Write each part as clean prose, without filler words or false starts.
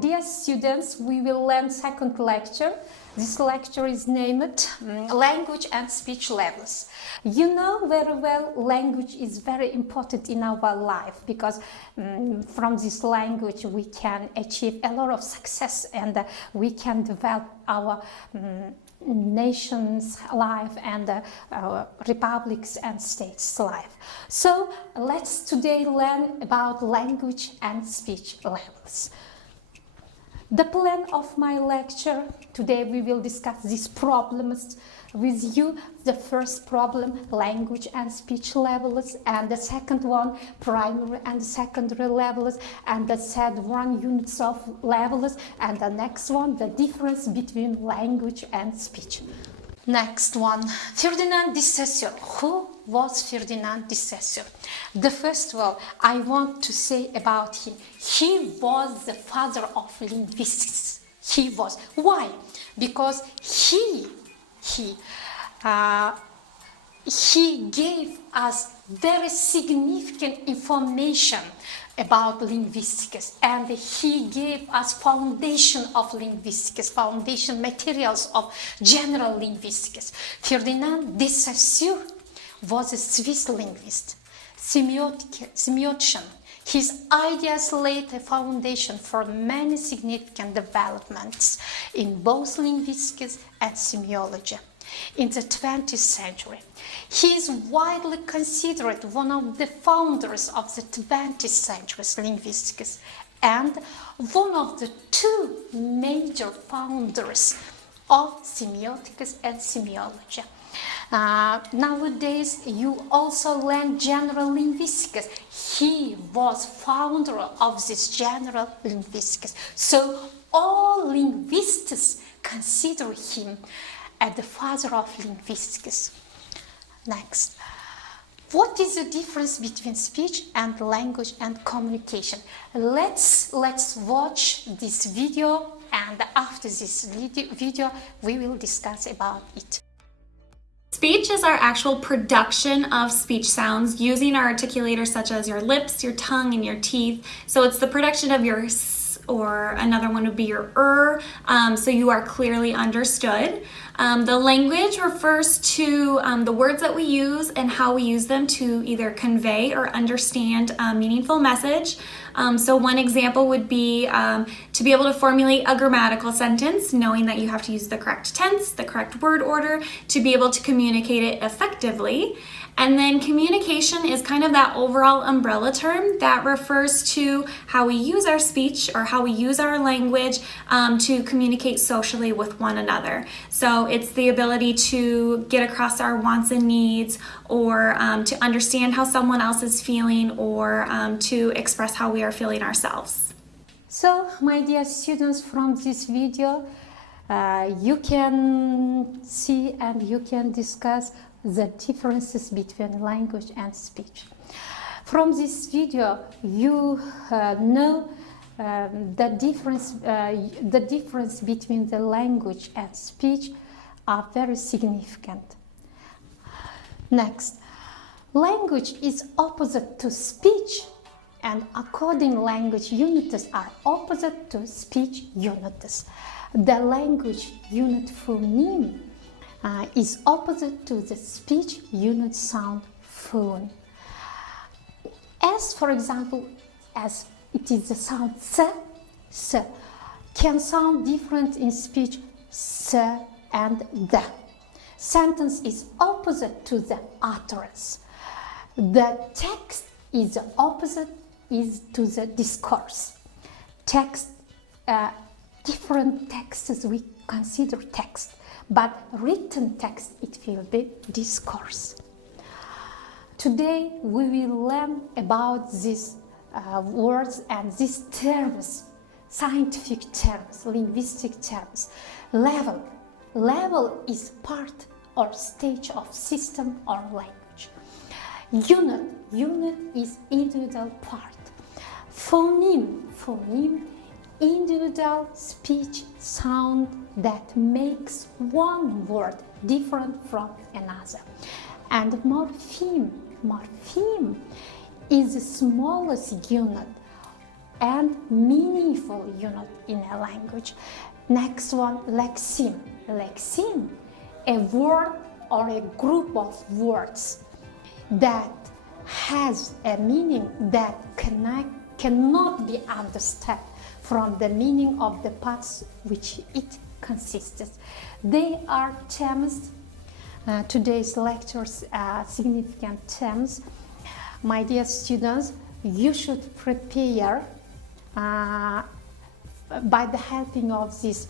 dear students, we will learn second lecture. This lecture is named Language and Speech Levels. You know very well language is very important in our life because from this language we can achieve a lot of success and we can develop our nation's life and republics and states' life. So let's today learn about language and speech levels. The plan of my lecture, today we will discuss these problems with you. The first problem, language and speech levels, and the second one, primary and secondary levels, and the third one, units of levels, and the next one, the difference between language and speech. Next one, Ferdinand de Saussure. Who was Ferdinand de Saussure? The first of all, I want to say about him. He was the father of linguistics. He was. Why? Because he gave us very significant information about linguistics, and he gave us foundation of linguistics, foundation materials of general linguistics. Ferdinand de Saussure was a Swiss linguist, semiotician. His ideas laid a foundation for many significant developments in both linguistics and semiology. In the 20th century, he is widely considered one of the founders of the 20th century's linguistics and one of the two major founders of semiotics and semiology. Nowadays, you also learn general linguistics. He was founder of this general linguistics. So all linguists consider him as the father of linguistics. Next, what is the difference between speech and language and communication? Let's watch this video, and after this video we will discuss about it. Speech is our actual production of speech sounds using our articulators such as your lips, your tongue, and your teeth. So it's the production of your s, or another one would be your so you are clearly understood. The language refers to the words that we use and how we use them to either convey or understand a meaningful message. So one example would be to be able to formulate a grammatical sentence, knowing that you have to use the correct tense, the correct word order to be able to communicate it effectively. And then communication is kind of that overall umbrella term that refers to how we use our speech or how we use our language to communicate socially with one another. So it's the ability to get across our wants and needs, or to understand how someone else is feeling, or to express how we are feeling ourselves. So, my dear students, from this video, you can see and you can discuss the differences between language and speech. From this video, you know the difference between the language and speech are very significant. Next, language is opposite to speech, and according language units are opposite to speech units. The language unit phoneme is opposite to the speech unit sound phone. As for example, as it is the sound s can sound different in speech s and the. Sentence is opposite to the utterance. The text is the opposite to the discourse. Text, different texts we consider text, but written text, it will be discourse. Today we will learn about these words and these terms, scientific terms, linguistic terms. Level. Level is part or stage of system or language. Unit. Unit is individual part. Phoneme. Phoneme, individual speech sound that makes one word different from another. And morpheme. Morpheme is the smallest unit and meaningful unit in a language. Next one, lexeme. Lexeme, a word or a group of words that has a meaning that cannot be understood from the meaning of the parts which it consists. They are terms. Today's lecture's significant terms. My dear students, you should prepare by the helping of these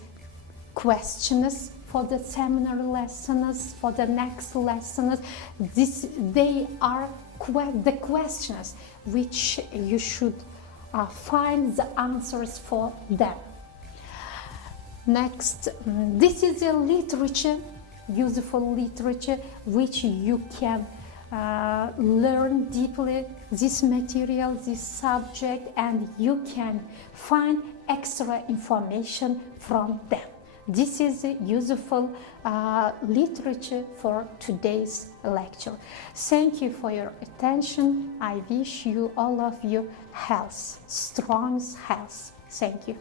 questions for the seminar lessons, for the next lessons. They are the questions which you should find the answers for them. Next, this is a literature, useful literature, which you can learn deeply this material, this subject, and you can find extra information from them. This is a useful literature for today's lecture. Thank you for your attention. I wish you all of you health, strong health. Thank you.